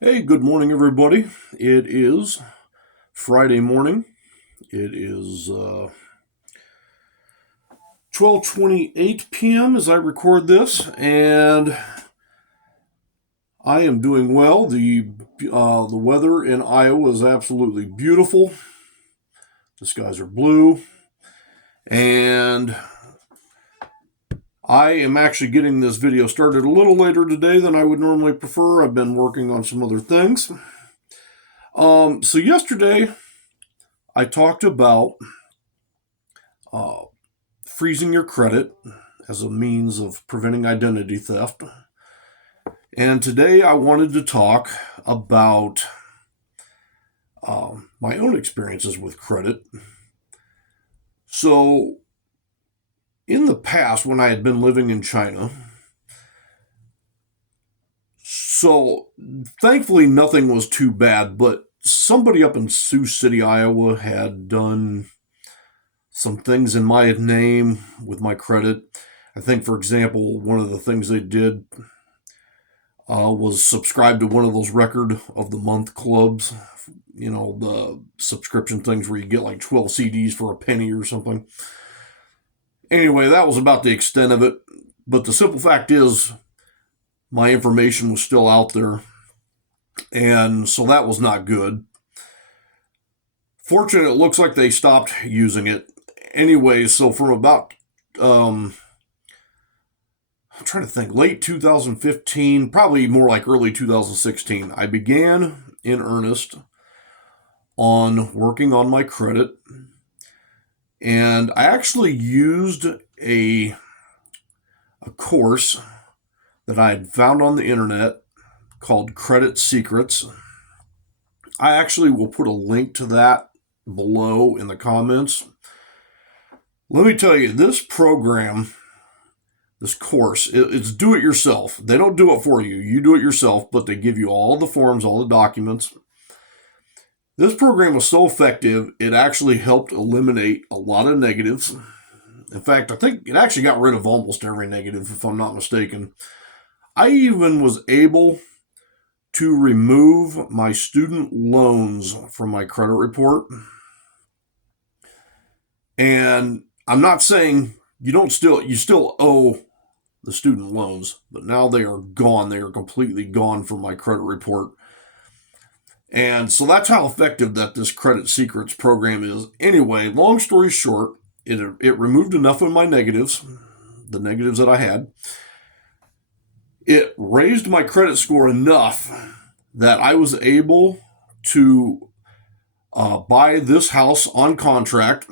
Hey, good morning, everybody. It is Friday morning. It is 12:28 p.m. as I record this, and I am doing well. The weather in Iowa is absolutely beautiful. The skies are blue, and I am actually getting this video started a little later today than I would normally prefer. I've been working on some other things. So yesterday I talked about uh, freezing your credit as a means of preventing identity theft. And today I wanted to talk about my own experiences with credit. So, in the past, when I had been living in China, so thankfully nothing was too bad, but somebody up in Sioux City, Iowa had done some things in my name with my credit. I think, for example, one of the things they did was subscribe to one of those record of the month clubs, the subscription things where you get like 12 CDs for a penny or something. Anyway, that was about the extent of it. But the simple fact is, my information was still out there. And so that was not good. Fortunately, it looks like they stopped using it. Anyway, so from about, I'm trying to think, late 2015, probably more like early 2016, I began in earnest on working on my credit. And I actually used a course that I had found on the internet called Credit Secrets. I actually will put a link to that below in the comments. Let me tell you, this program, this course, it's do it yourself. They don't do it for you. You do it yourself, but they give you all the forms, all the documents. This program was so effective, it actually helped eliminate a lot of negatives. In fact, I think it actually got rid of almost every negative, if I'm not mistaken. I even was able to remove my student loans from my credit report. And I'm not saying you still owe the student loans, but now they are gone. They are completely gone from my credit report. And so that's how effective that this Credit Secrets program is. Anyway, long story short, it removed enough of my negatives, the negatives that I had. It raised my credit score enough that I was able to buy this house on contract.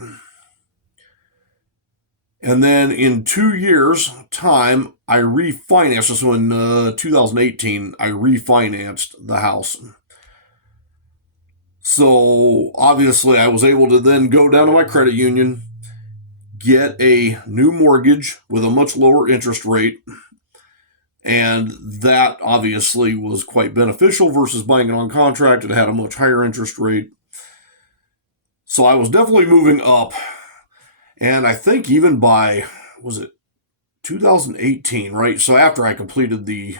And then in 2 years' time, I refinanced. So in 2018, I refinanced the house. So obviously, I was able to then go down to my credit union, get a new mortgage with a much lower interest rate. And that obviously was quite beneficial versus buying it on contract. It had a much higher interest rate. So I was definitely moving up. And I think even by, was it 2018, right? So after I completed the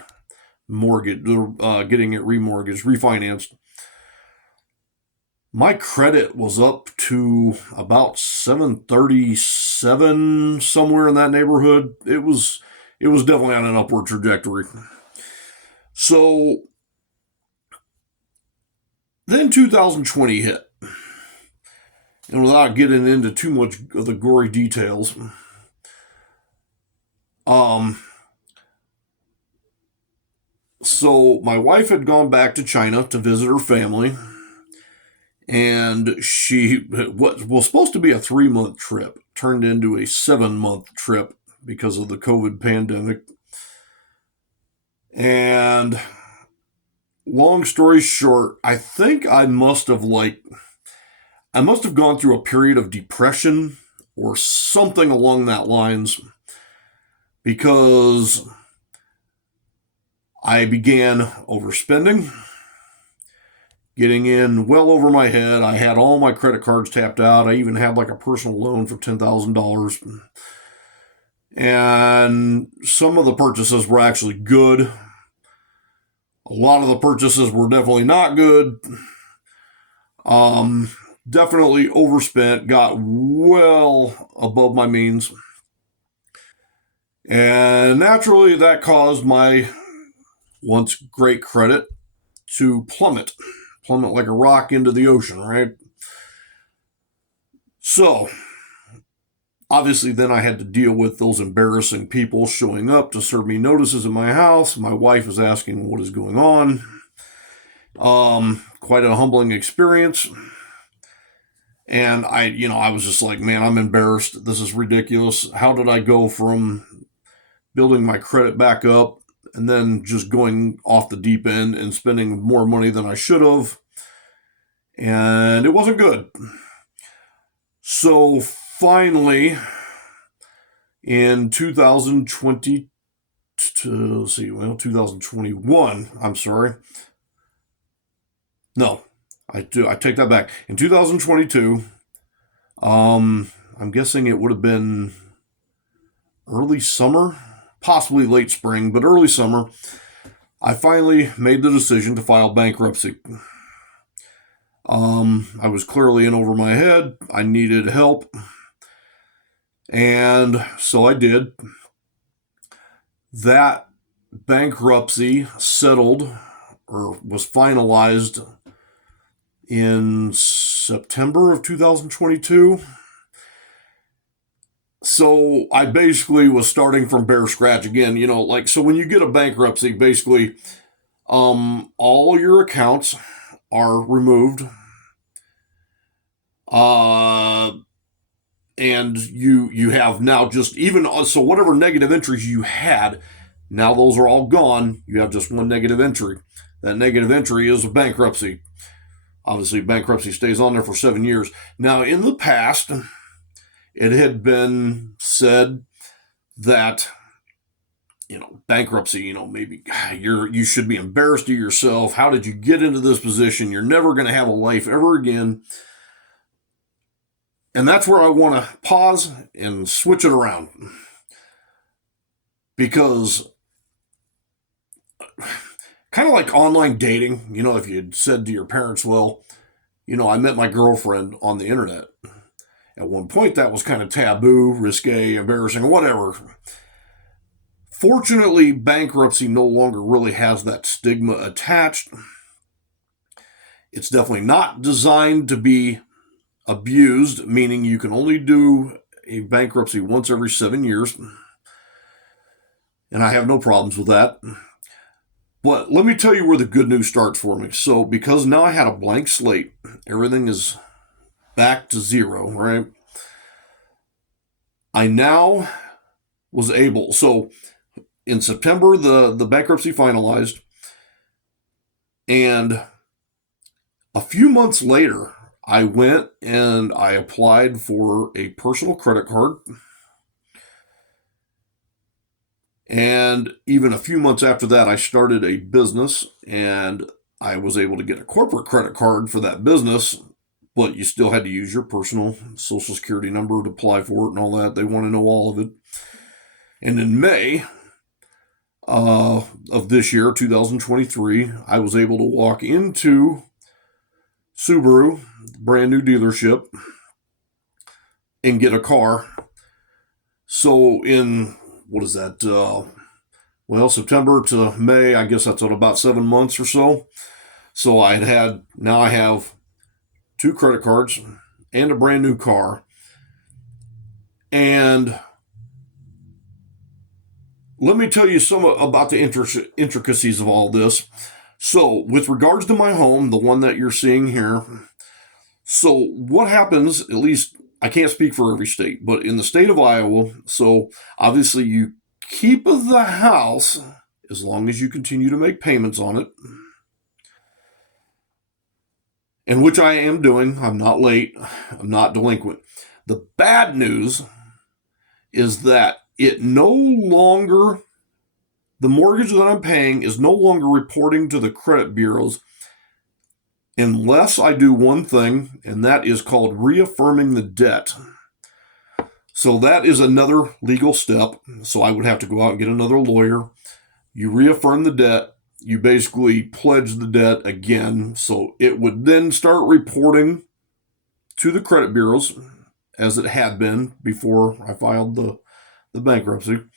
mortgage, getting it remortgaged, refinanced, my credit was up to about 737, somewhere in that neighborhood. It was definitely on an upward trajectory. So then 2020 hit. And without getting into too much of the gory details, um, so my wife had gone back to China to visit her family, and what was supposed to be a 3 month trip turned into a 7 month trip because of the COVID pandemic. And long story short, I think I must have gone through a period of depression or something along that lines, because I began overspending, getting in well over my head. I had all my credit cards tapped out. I even had like a personal loan for $10,000. And some of the purchases were actually good. A lot of the purchases were definitely not good. Um, Definitely overspent, got well above my means. And naturally, that caused my once great credit to plummet like a rock into the ocean, right? So, obviously, then I had to deal with those embarrassing people showing up to serve me notices in my house. My wife is asking what is going on. Quite a humbling experience. And I was just like, man, I'm embarrassed. This is ridiculous. How did I go from building my credit back up and then just going off the deep end and spending more money than I should have? And it wasn't good. So finally, in 2020, 2021, I'm sorry. No, I take that back. In 2022, I'm guessing it would have been early summer, possibly late spring, but early summer, I finally made the decision to file bankruptcy. I was clearly in over my head. I needed help. And so I did. That bankruptcy settled or was finalized in September of 2022. So I basically was starting from bare scratch again. So when you get a bankruptcy, basically, all your accounts are removed. And you have now just even so whatever negative entries you had, now those are all gone. You have just one negative entry. That negative entry is a bankruptcy. Obviously, bankruptcy stays on there for 7 years. Now, in the past, it had been said that bankruptcy, maybe you should be embarrassed of yourself. How did you get into this position? You're never going to have a life ever again. And that's where I want to pause and switch it around. Because kind of like online dating, if you had said to your parents, well, I met my girlfriend on the internet. At one point, that was kind of taboo, risque, embarrassing, whatever. Fortunately, bankruptcy no longer really has that stigma attached. It's definitely not designed to be abused, meaning you can only do a bankruptcy once every 7 years. And I have no problems with that. But let me tell you where the good news starts for me. So, because now I had a blank slate, everything is back to zero, right? I now was able. So, in September, the bankruptcy finalized. And a few months later, I went and I applied for a personal credit card. And even a few months after that, I started a business and I was able to get a corporate credit card for that business, but you still had to use your personal social security number to apply for it and all that. They want to know all of it. And in May of this year, 2023, I was able to walk into Subaru, brand new dealership, and get a car. So in, what is that? September to May, I guess that's about 7 months or so. So now I have 2 credit cards and a brand new car. And let me tell you some about the intricacies of all this. So, with regards to my home, the one that you're seeing here, so what happens, at least I can't speak for every state, but in the state of Iowa, so obviously you keep the house as long as you continue to make payments on it, and which I am doing. I'm not late, I'm not delinquent. The bad news is that the mortgage that I'm paying is no longer reporting to the credit bureaus unless I do one thing, and that is called reaffirming the debt. So that is another legal step. So I would have to go out and get another lawyer. You reaffirm the debt. you basically pledge the debt again. So it would then start reporting to the credit bureaus as it had been before I filed the bankruptcy. Of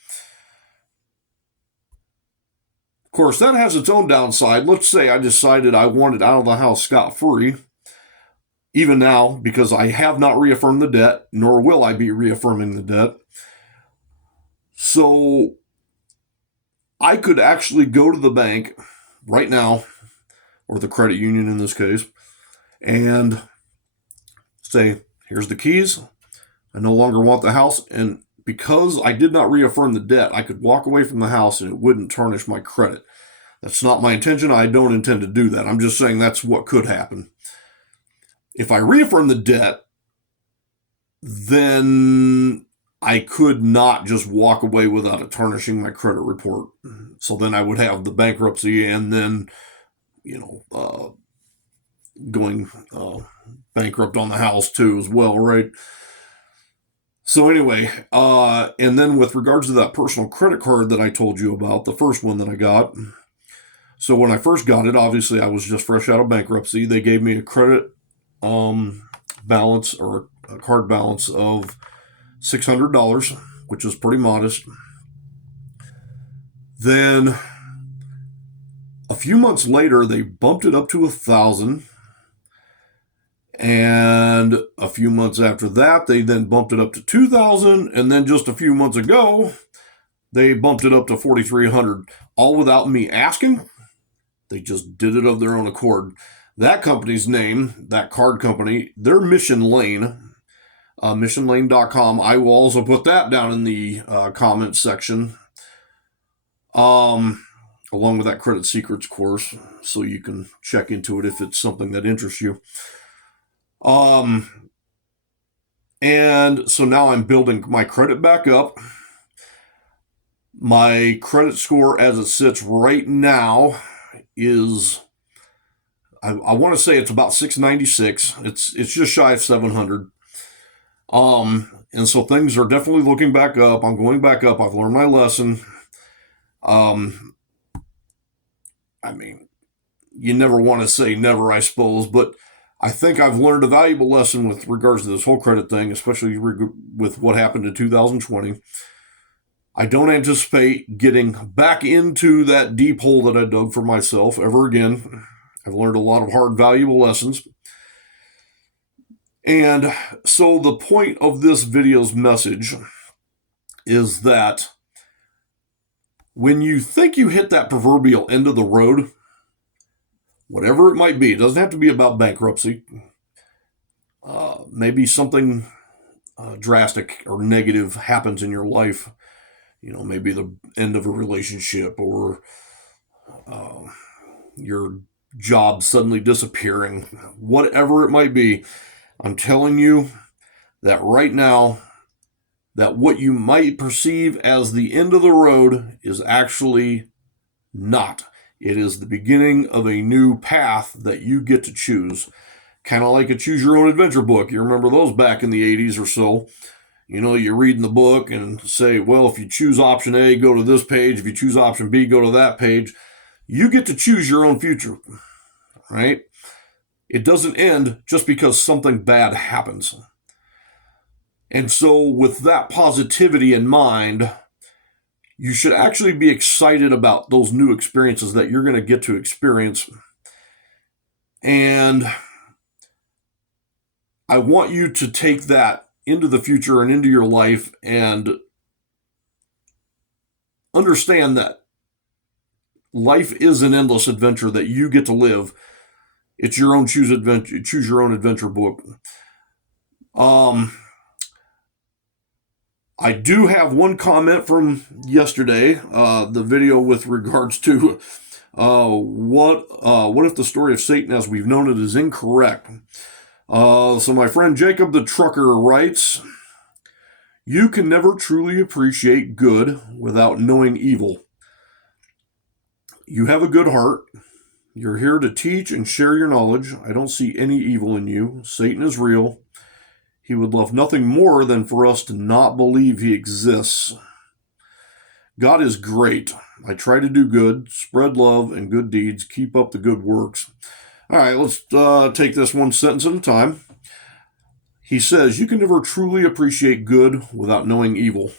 course, that has its own downside. Let's say I decided I wanted out of the house scot-free. Even now, because I have not reaffirmed the debt, nor will I be reaffirming the debt. So I could actually go to the bank right now, or the credit union in this case, and say, here's the keys. I no longer want the house. And because I did not reaffirm the debt, I could walk away from the house and it wouldn't tarnish my credit. That's not my intention. I don't intend to do that. I'm just saying that's what could happen. If I reaffirm the debt, then I could not just walk away without it tarnishing my credit report. So then I would have the bankruptcy and then, going bankrupt on the house too as well, right? So anyway, and then with regards to that personal credit card that I told you about, the first one that I got. So when I first got it, obviously I was just fresh out of bankruptcy. They gave me a credit balance, or a card balance of $600, which is pretty modest. Then a few months later, they bumped it up to $1,000. And a few months after that, they then bumped it up to $2,000. And then just a few months ago, they bumped it up to $4,300, all without me asking. They just did it of their own accord. That company's name, that card company, they're Mission Lane, missionlane.com. I will also put that down in the comments section, along with that Credit Secrets course, so you can check into it if it's something that interests you. And so now I'm building my credit back up. My credit score as it sits right now is, I want to say it's about 696. It's just shy of 700. And so things are definitely looking back up. I'm going back up. I've learned my lesson. I mean, you never want to say never, I suppose, but I think I've learned a valuable lesson with regards to this whole credit thing, especially with what happened in 2020. I don't anticipate getting back into that deep hole that I dug for myself ever again. I've learned a lot of hard, valuable lessons. And so the point of this video's message is that when you think you hit that proverbial end of the road, whatever it might be, it doesn't have to be about bankruptcy. Maybe something drastic or negative happens in your life. Maybe the end of a relationship, or your job suddenly disappearing, whatever it might be. I'm telling you that right now, that what you might perceive as the end of the road is actually not. It is the beginning of a new path that you get to choose. Kind of like a choose your own adventure book. You remember those back in the 80s or so. You're reading the book and say, well, if you choose option A, go to this page. If you choose option B, go to that page. You get to choose your own future, right? It doesn't end just because something bad happens. And so with that positivity in mind, you should actually be excited about those new experiences that you're going to get to experience. And I want you to take that into the future and into your life and understand that life is an endless adventure that you get to live. It's your own choose your own adventure book. I do have one comment from yesterday, the video with regards to what if the story of Satan as we've known it is incorrect. So my friend Jacob the Trucker writes, you can never truly appreciate good without knowing evil. You have a good heart. You're here to teach and share your knowledge. I don't see any evil in you. Satan is real. He would love nothing more than for us to not believe he exists. God is great. I try to do good, spread love and good deeds, keep up the good works. All right, let's take this one sentence at a time. He says, you can never truly appreciate good without knowing evil.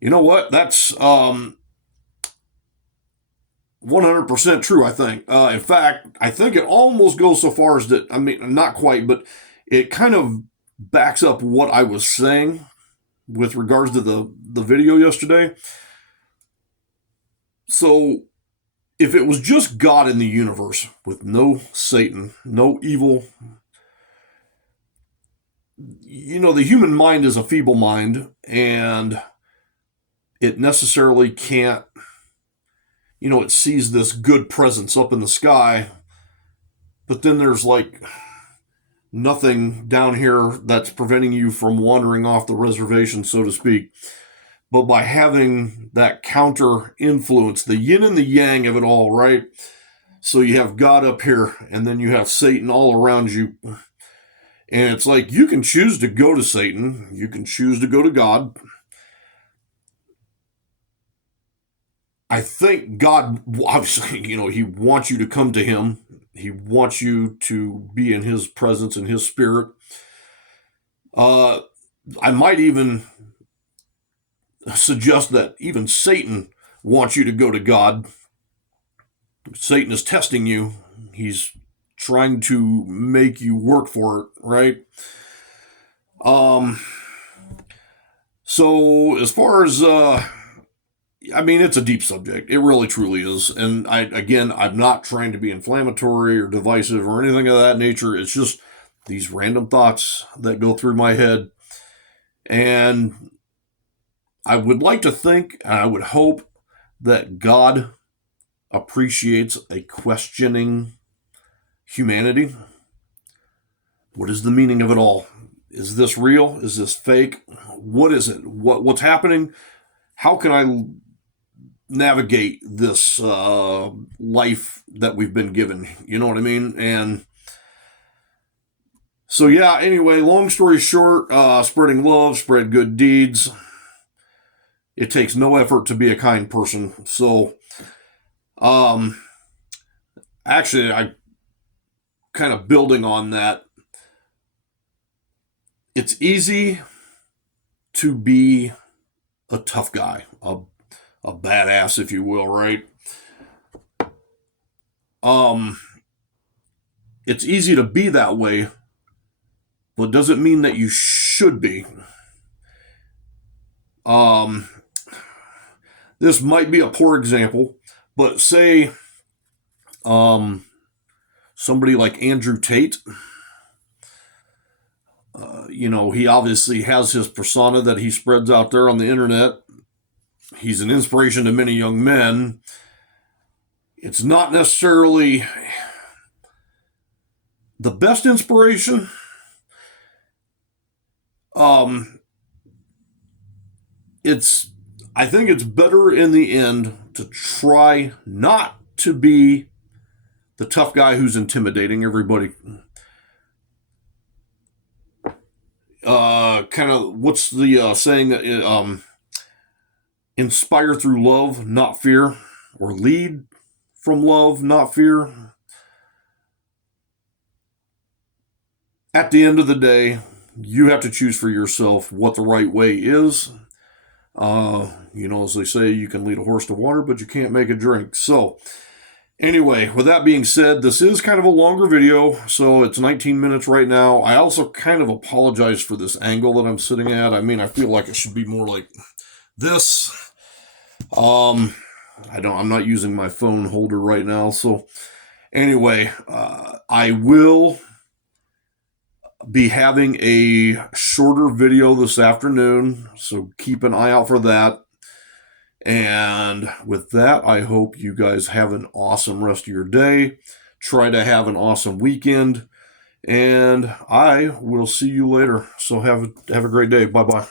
You know what? That's 100% true, I think. In fact, I think it almost goes so far as that, I mean, not quite, but it kind of backs up what I was saying with regards to the video yesterday. So, if it was just God in the universe with no Satan, no evil, the human mind is a feeble mind, and it necessarily can't, it sees this good presence up in the sky, but then there's like nothing down here that's preventing you from wandering off the reservation, so to speak. But by having that counter influence, the yin and the yang of it all, right? So you have God up here, and then you have Satan all around you. And it's like you can choose to go to Satan, you can choose to go to God. I think God, obviously, He wants you to come to Him. He wants you to be in His presence and His spirit. I might even suggest that even Satan wants you to go to God. Satan is testing you. He's trying to make you work for it, right? So as far as it's a deep subject. It really truly is. And I'm not trying to be inflammatory or divisive or anything of that nature. It's just these random thoughts that go through my head. And I would like to think, and I would hope that God appreciates a questioning humanity. What is the meaning of it all? Is this real? Is this fake? What is it? What's happening? How can I navigate this life that we've been given? You know what I mean? And so, yeah, anyway, long story short, spreading love, spread good deeds. It takes no effort to be a kind person. So, actually, I kind of building on that. It's easy to be a tough guy, a badass, if you will, right? It's easy to be that way, but doesn't mean that you should be. This might be a poor example, but say somebody like Andrew Tate, he obviously has his persona that he spreads out there on the internet. He's an inspiration to many young men. It's not necessarily the best inspiration. I think it's better in the end to try not to be the tough guy who's intimidating everybody. Kind of, what's the saying? Inspire through love, not fear, or lead from love, not fear. At the end of the day, you have to choose for yourself what the right way is. As they say, you can lead a horse to water, but you can't make it drink. So, anyway, with that being said, this is kind of a longer video, so it's 19 minutes right now. I also kind of apologize for this angle that I'm sitting at. I feel like it should be more like this. I'm not using my phone holder right now, so anyway, I will be having a shorter video this afternoon, so keep an eye out for that. And with that, I hope you guys have an awesome rest of your day. Try to have an awesome weekend, and I will see you later. So have a great day. Bye-bye.